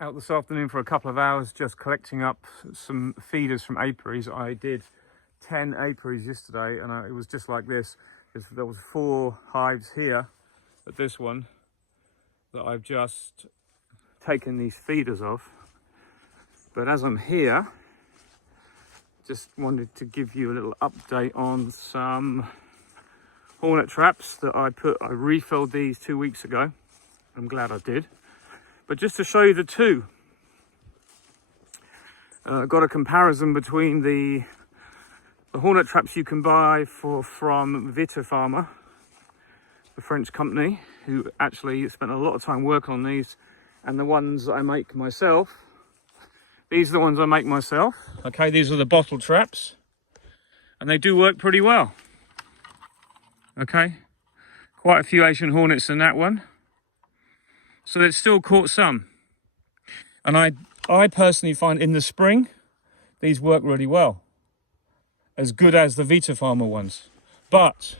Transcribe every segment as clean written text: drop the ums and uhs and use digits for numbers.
out this afternoon for a couple of hours just collecting up some feeders from apiaries. I did 10 apiaries yesterday, and it was just like this. There was 4 hives here at this one that I've just taken these feeders off. But as I'm here, just wanted to give you a little update on some hornet traps that I refilled these 2 weeks ago. I'm glad I did. But just to show you the two, got a comparison between the hornet traps you can buy from Veto-Pharma, the French company, who actually spent a lot of time working on these, and the ones that I make myself. These are the ones I make myself. Okay, these are the bottle traps, and they do work pretty well. Okay, quite a few Asian hornets in that one. So it's still caught some. And I personally find in the spring, these work really well. As good as the Veto-Pharma ones. But,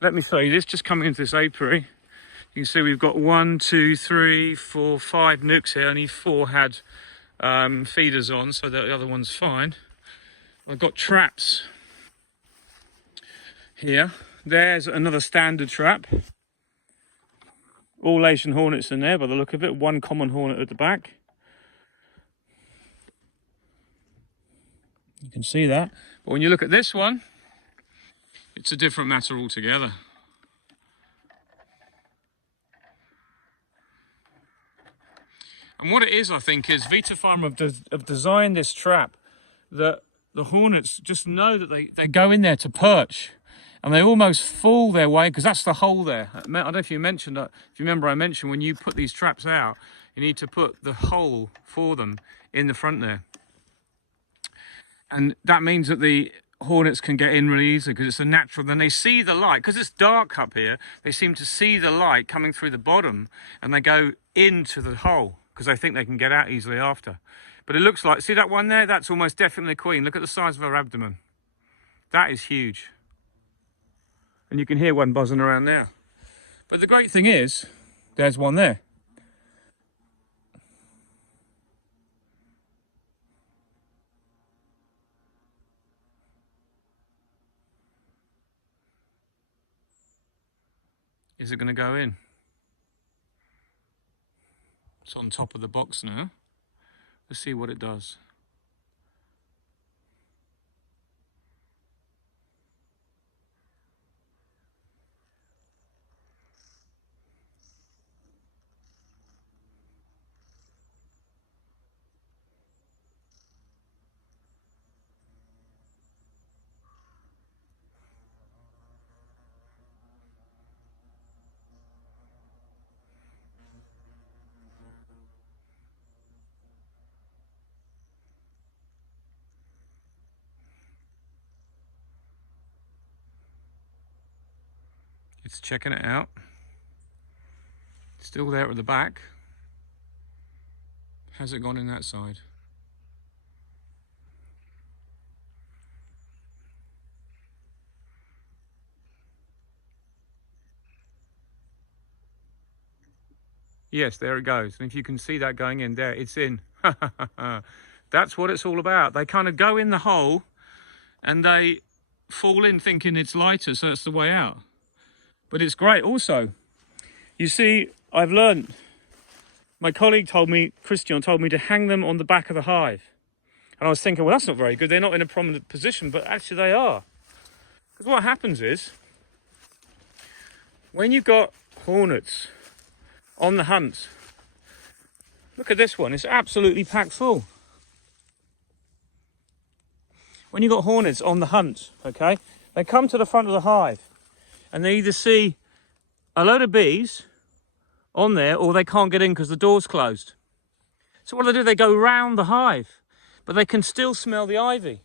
let me show you this, just coming into this apiary. You can see we've got 1, 2, 3, 4, 5 nukes here. Only 4 had feeders on, so the other one's fine. I've got traps here. There's another standard trap. All Asian hornets in there by the look of it. 1 common hornet at the back. You can see that. But when you look at this one, it's a different matter altogether. And what it is, I think, is Veto-Pharma have designed this trap that the hornets just know that they go in there to perch. And they almost fall their way, because that's the hole there. I don't know if you mentioned that. If you remember, I mentioned when you put these traps out, you need to put the hole for them in the front there. And that means that the hornets can get in really easily because it's a natural. Then they see the light, because it's dark up here. They seem to see the light coming through the bottom, and they go into the hole because they think they can get out easily after. But it looks like, see that one there? That's almost definitely a queen. Look at the size of her abdomen. That is huge. And you can hear one buzzing around now. But the great thing is, there's one there. Is it going to go in? It's on top of the box now. Let's see what it does. It's checking it out. Still there at the back. Has it gone in that side? Yes, there it goes. And if you can see that going in there, it's in. That's what it's all about. They kind of go in the hole and they fall in thinking it's lighter, so that's the way out. But it's great also. You see, I've learned, my colleague told me, Christian told me to hang them on the back of the hive. And I was thinking, well, that's not very good. They're not in a prominent position, but actually they are. Because what happens is, when you've got hornets on the hunt, look at this one, it's absolutely packed full. When you've got hornets on the hunt, okay, they come to the front of the hive and they either see a load of bees on there or they can't get in because the door's closed. So what do? They go round the hive, but they can still smell the ivy.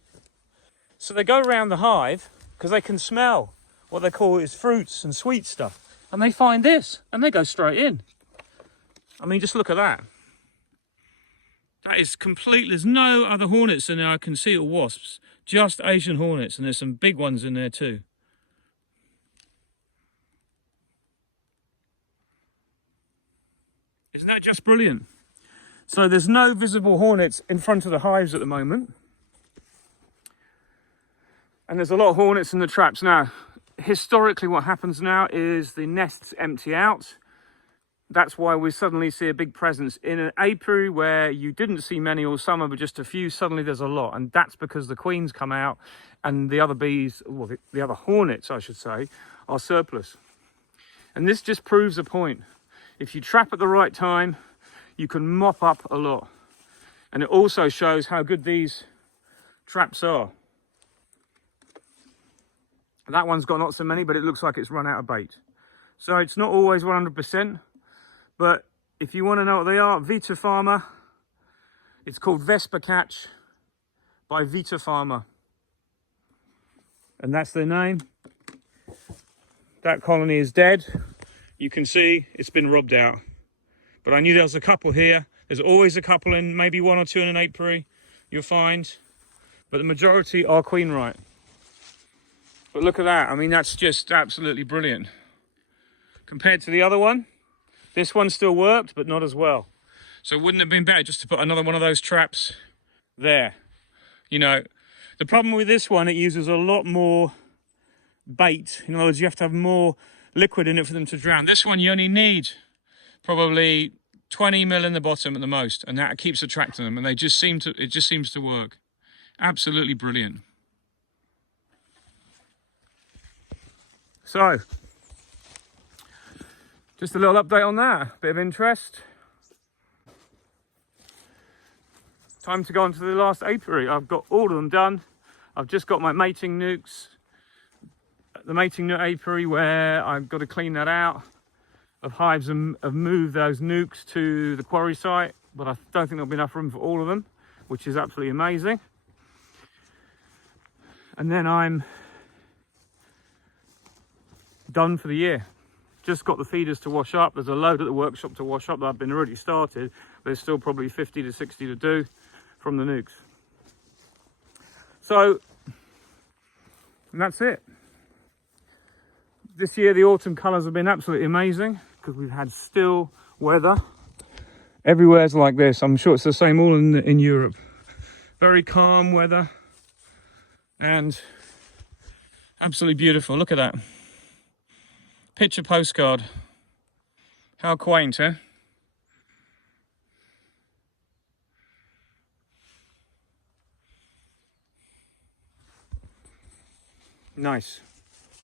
So they go round the hive because they can smell what they call is fruits and sweet stuff. And they find this and they go straight in. I mean, just look at that. That is complete. There's no other hornets in there I can see, or wasps. Just Asian hornets, and there's some big ones in there too. Isn't that just brilliant? So there's no visible hornets in front of the hives at the moment. And there's a lot of hornets in the traps now. Historically, what happens now is the nests empty out. That's why we suddenly see a big presence. In an apiary where you didn't see many all summer, but just a few, suddenly there's a lot. And that's because the queens come out and the other bees, well, the other hornets, I should say, are surplus. And this just proves a point. If you trap at the right time, you can mop up a lot. And it also shows how good these traps are. That one's got not so many, but it looks like it's run out of bait. So it's not always 100%, but if you want to know what they are, Veto-Pharma. It's called Vespa Catch by Veto-Pharma. And that's their name. That colony is dead. You can see it's been robbed out. But I knew there was a couple here. There's always a couple in, maybe one or two in an apiary, you'll find. But the majority are queen right. But look at that. I mean, that's just absolutely brilliant. Compared to the other one, this one still worked, but not as well. So wouldn't it have been better just to put another one of those traps there? You know, the problem with this one, it uses a lot more bait. In other words, you have to have more liquid in it for them to drown. This one, you only need probably 20 mil in the bottom at the most, and that keeps attracting them, and they just seem to, it just seems to work. Absolutely brilliant. So, just a little update on that, bit of interest. Time to go on to the last apiary. I've got all of them done. I've just got my mating nukes. The mating nuke apiary where I've got to clean that out of hives and have moved those nukes to the quarry site, but I don't think there'll be enough room for all of them, which is absolutely amazing. And then I'm done for the year. Just got the feeders to wash up. There's a load at the workshop to wash up that I've been already started, but there's still probably 50 to 60 to do from the nukes. So, and that's it. This year the autumn colours have been absolutely amazing because we've had still weather. Everywhere's like this. I'm sure it's the same all in Europe. Very calm weather and absolutely beautiful. Look at that. Picture postcard. How quaint, eh? Nice.